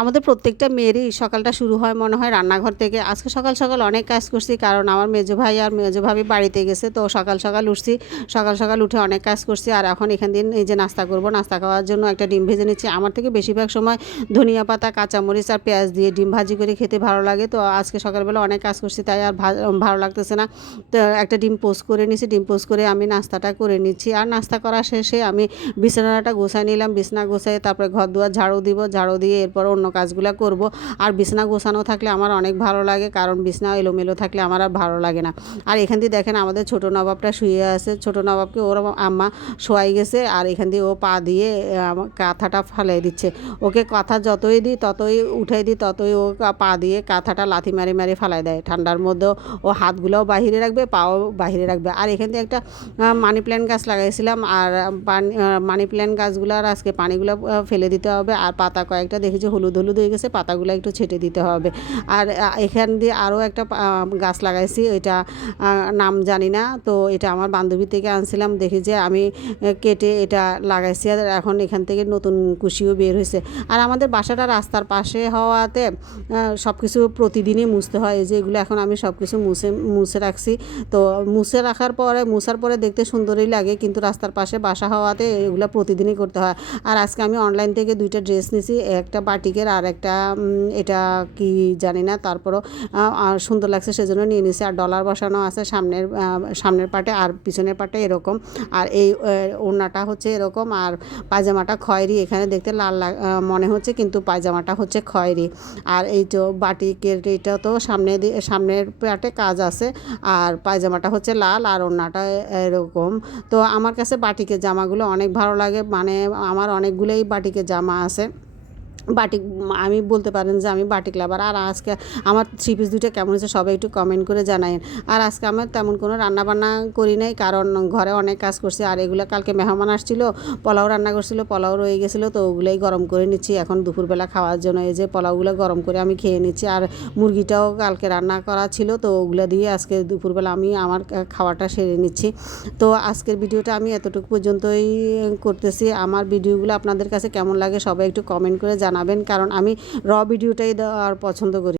আমাদের প্রত্যেকটা মেয়েরই সকালটা শুরু হয় মনে হয় রান্নাঘর থেকে। আজকে সকাল সকাল অনেক কাজ করছি, কারণ আমার মেজো ভাই আর মেজো ভাবি বাড়িতে গেছে, তো সকাল সকাল উঠছি। সকাল সকাল উঠে অনেক কাজ করছি, আর এখন এখান দিন এই যে নাস্তা করব। নাস্তা খাওয়ার জন্য একটা ডিম ভেজে নিচ্ছি। আমার থেকে বেশিরভাগ সময় ধনিয়া পাতা, কাঁচামরিচ আর পেঁয়াজ দিয়ে ডিম ভাজি করে খেতে ভালো লাগে। তো আজকে সকালবেলা অনেক কাজ করছি, তাই আর ভালো লাগতেছে না। তো একটা ডিম পোস্ট করে নিচ্ছি। ডিম পোস্ট করে আমি নাস্তাটা করে নিচ্ছি, আর নাস্তা করা শেষে আমি বিছানাটা গোছায় নিলাম। বিছানা গোছায় তারপরে ঘর দুয়ার ঝাড়ু দিব। ঝাড়ু দিয়ে এরপর অন্য কাজগুলো করব। আর বিছানা গোছানো থাকলে আমার অনেক ভালো লাগে, কারণ বিছানা এলোমেলো থাকলে আমার আর ভালো লাগে না। আর এখান দিয়ে দেখেন আমাদের ছোট নবাবটা শুয়ে আছে। ছোট নবাবকে ওর আম্মা শোয়াই গেছে, আর এখান দিয়ে ও পা দিয়ে কাঁথাটা ফালাই দিচ্ছে। ওকে কাঁথা যতই দিই ততই উঠাই দিই, ততই ও পা দিয়ে কাঁথাটা লাথি মারি মারি ফালাই দেয়। ঠান্ডার মধ্যেও ও হাতগুলোও বাহিরে রাখবে, পাও বাহিরে রাখবে। আর এখান দিয়ে একটা মানি প্ল্যান্ট গাছ লাগাইছিলাম, আর মানি প্ল্যান্ট গাছগুলোর আজকে পানিগুলো ফেলে দিতে হবে। আর পাতা কয়েকটা দেখেছি হলুদ হলুদ হয়ে গেছে, পাতাগুলো একটু ছেটে দিতে হবে। আর এখান দিয়ে আরও একটা গাছ লাগাইছি, এটা নাম জানি না। তো এটা আমার বান্ধবী থেকে আনছিলাম, দেখি যে আমি কেটে এটা লাগাইছি, আর এখন এখান থেকে নতুন কুশিও বের হয়েছে। আর আমাদের বাসাটা রাস্তার পাশে হওয়াতে সব কিছু প্রতিদিনই মুছতে হয়। এই যে এগুলো এখন আমি সব কিছু মুছে রাখছি। তো মুছার পরে দেখতে সুন্দরই লাগে, কিন্তু রাস্তার পাশে বাসা হওয়াতে এগুলো প্রতিদিনই করতে হয়। আর আজকে আমি অনলাইন থেকে দুইটা ড্রেস নিয়েছি, একটা বাটিকের আর একটা এটা কি জানি না, তারপরও সুন্দর লাগছে সেজন্য নিয়ে নিয়েছি। আর ডলার বসানো আছে সামনের পাটে, আর পিছনের পাটে এরকম। আর এই ওড়নাটা হচ্ছে এরকম, আর পায়জামাটা খয়েরি। এখানে দেখতে লাল মনে হচ্ছে, কিন্তু পায়জামাটা হচ্ছে খয়েরি। আর এই তো বাটিকের এটা তো সামনের পাটে কাজ আছে, আর পায়জামাটা হচ্ছে লাল, আর ওড়নাটা এরকম। তো আমার কাছে বাটিকের জামাগুলো অনেক ভালো লাগে, মানে আমার অনেকগুলোই বাটিকের জামা আছে। বাটিক আমি বলতে পারেন যে আমি বাটিক লাভার। আর আজকে আমার থ্রি পিস দুটো কেমন হয়েছে সবাই একটু কমেন্ট করে জানায়েন। আর আজকে আমার তেমন কোনো রান্নাবান্না করি নাই, কারণ ঘরে অনেক কাজ করছি। আর এগুলো কালকে মেহমান আসছিল, পোলাও রান্না করছিল, পোলাও রয়ে গেছিলো, তো ওগুলোই গরম করে নিচ্ছি এখন দুপুরবেলা খাওয়ার জন্য। এই যে পোলাওগুলো গরম করে আমি খেয়ে নিচ্ছি। আর মুরগিটাও কালকে রান্না করা ছিল, তো ওগুলো দিয়ে আজকে দুপুরবেলা আমি আমার খাওয়াটা সেরে নিচ্ছি। তো আজকের ভিডিওটা আমি এতটুকু পর্যন্তই করতেছি। আমার ভিডিওগুলো আপনাদের কাছে কেমন লাগে সবাই একটু কমেন্ট করে জানাবেন, কারণ আমি ভিডিওটাই দেওয়ার পছন্দ করি।